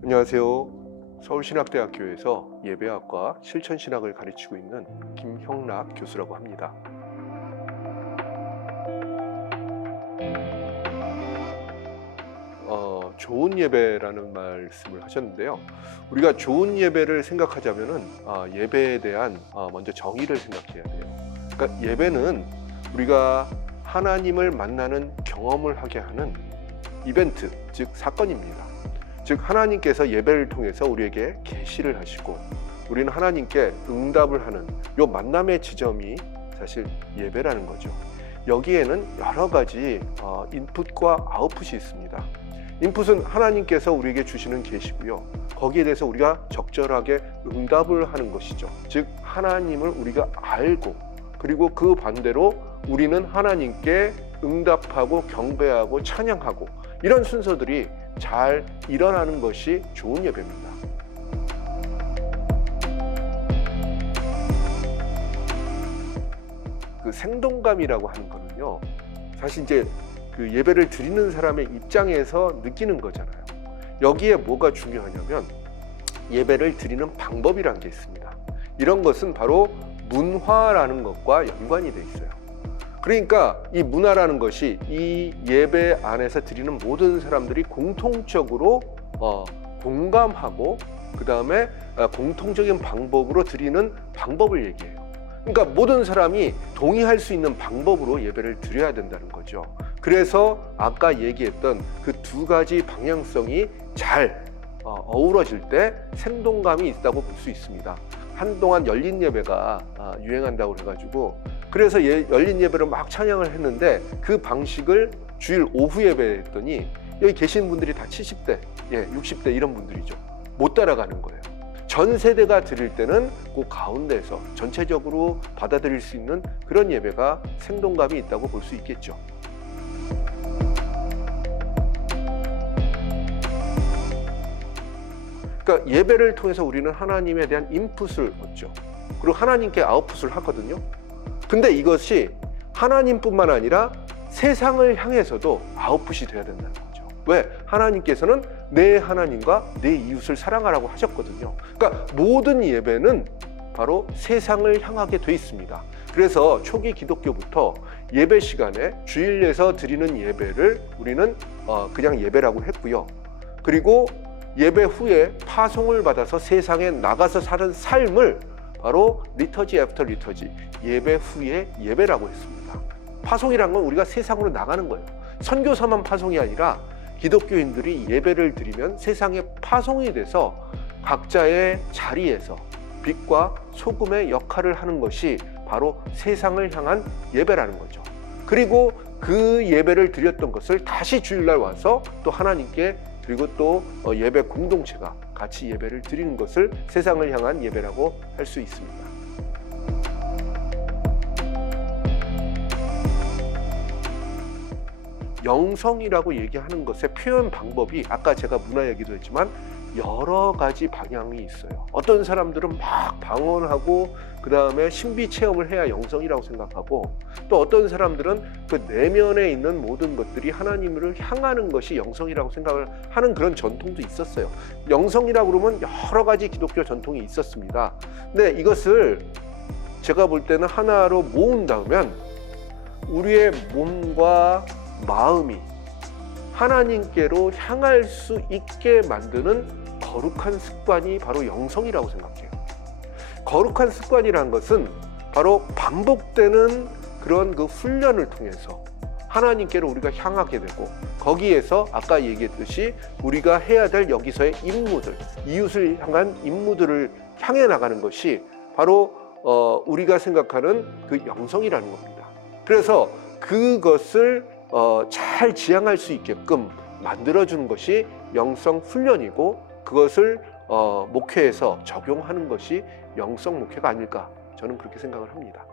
안녕하세요. 서울신학대학교에서 예배학과 실천신학을 가르치고 있는 김형락 교수라고 합니다. 어, 좋은 예배라는 말씀을 하셨는데요. 우리가 좋은 예배를 생각하자면은 아, 예배에 대한 아, 먼저 정의를 생각해야 돼요. 그러니까 예배는 우리가 하나님을 만나는 경험을 하게 하는 이벤트, 즉 사건입니다. 즉 하나님께서 예배를 통해서 우리에게 계시를 하시고 우리는 하나님께 응답을 하는 요 만남의 지점이 사실 예배라는 거죠. 여기에는 여러 가지 어, 인풋과 아웃풋이 있습니다. 인풋은 하나님께서 우리에게 주시는 계시고요. 거기에 대해서 우리가 적절하게 응답을 하는 것이죠. 즉 하나님을 우리가 알고 그리고 그 반대로 우리는 하나님께 응답하고 경배하고 찬양하고 이런 순서들이 잘 일어나는 것이 좋은 예배입니다. 그 생동감이라고 하는 거는요. 사실 이제 그 예배를 드리는 사람의 입장에서 느끼는 거잖아요. 여기에 뭐가 중요하냐면 예배를 드리는 방법이라는 게 있습니다. 이런 것은 바로 문화라는 것과 연관이 돼 있어요. 그러니까 이 문화라는 것이 이 예배 안에서 드리는 모든 사람들이 공통적으로 어, 공감하고 그 다음에 공통적인 방법으로 드리는 방법을 얘기해요. 그러니까 모든 사람이 동의할 수 있는 방법으로 예배를 드려야 된다는 거죠. 그래서 아까 얘기했던 그 두 가지 방향성이 잘 어, 어우러질 때 생동감이 있다고 볼 수 있습니다. 한동안 열린 예배가 아, 유행한다고 그래가지고 그래서 예, 열린 예배를 막 찬양을 했는데 그 방식을 주일 오후 예배에 했더니 여기 계신 분들이 다 70대, 예, 60대 이런 분들이죠. 못 따라가는 거예요. 전 세대가 드릴 때는 그 가운데서 전체적으로 받아들일 수 있는 그런 예배가 생동감이 있다고 볼 수 있겠죠. 그러니까 예배를 통해서 우리는 하나님에 대한 인풋을 얻죠. 그리고 하나님께 아웃풋을 하거든요. 근데 이것이 하나님뿐만 아니라 세상을 향해서도 아웃풋이 돼야 된다는 거죠. 왜? 하나님께서는 내 하나님과 내 이웃을 사랑하라고 하셨거든요. 그러니까 모든 예배는 바로 세상을 향하게 돼 있습니다. 그래서 초기 기독교부터 예배 시간에 주일에서 드리는 예배를 우리는 어, 그냥 예배라고 했고요. 그리고 예배 후에 파송을 받아서 세상에 나가서 사는 삶을 바로 리터지 애프터 리터지 예배 후에 예배라고 했습니다. 파송이란 건 우리가 세상으로 나가는 거예요. 선교사만 파송이 아니라 기독교인들이 예배를 드리면 세상에 파송이 돼서 각자의 자리에서 빛과 소금의 역할을 하는 것이 바로 세상을 향한 예배라는 거죠. 그리고 그 예배를 드렸던 것을 다시 주일날 와서 또 하나님께 그리고 또 어, 예배 공동체가 같이 예배를 드리는 것을 세상을 향한 예배라고 할 수 있습니다. 영성이라고 얘기하는 것의 표현 방법이 아까 제가 문화 얘기도 했지만 여러 가지 방향이 있어요. 어떤 사람들은 막 방언하고 그 다음에 신비 체험을 해야 영성이라고 생각하고 또 어떤 사람들은 그 내면에 있는 모든 것들이 하나님을 향하는 것이 영성이라고 생각을 하는 그런 전통도 있었어요. 영성이라고 그러면 여러 가지 기독교 전통이 있었습니다. 근데 이것을 제가 볼 때는 하나로 모은다면 우리의 몸과 마음이 하나님께로 향할 수 있게 만드는 거룩한 습관이 바로 영성이라고 생각해요. 거룩한 습관이란 것은 바로 반복되는 그런 그 훈련을 통해서 하나님께로 우리가 향하게 되고 거기에서 아까 얘기했듯이 우리가 해야 될 여기서의 임무들, 이웃을 향한 임무들을 향해 나가는 것이 바로 어, 우리가 생각하는 그 영성이라는 겁니다. 그래서 그것을 어, 잘 지향할 수 있게끔 만들어주는 것이 영성 훈련이고 그것을 어, 목회에서 적용하는 것이 영성 목회가 아닐까 저는 그렇게 생각을 합니다.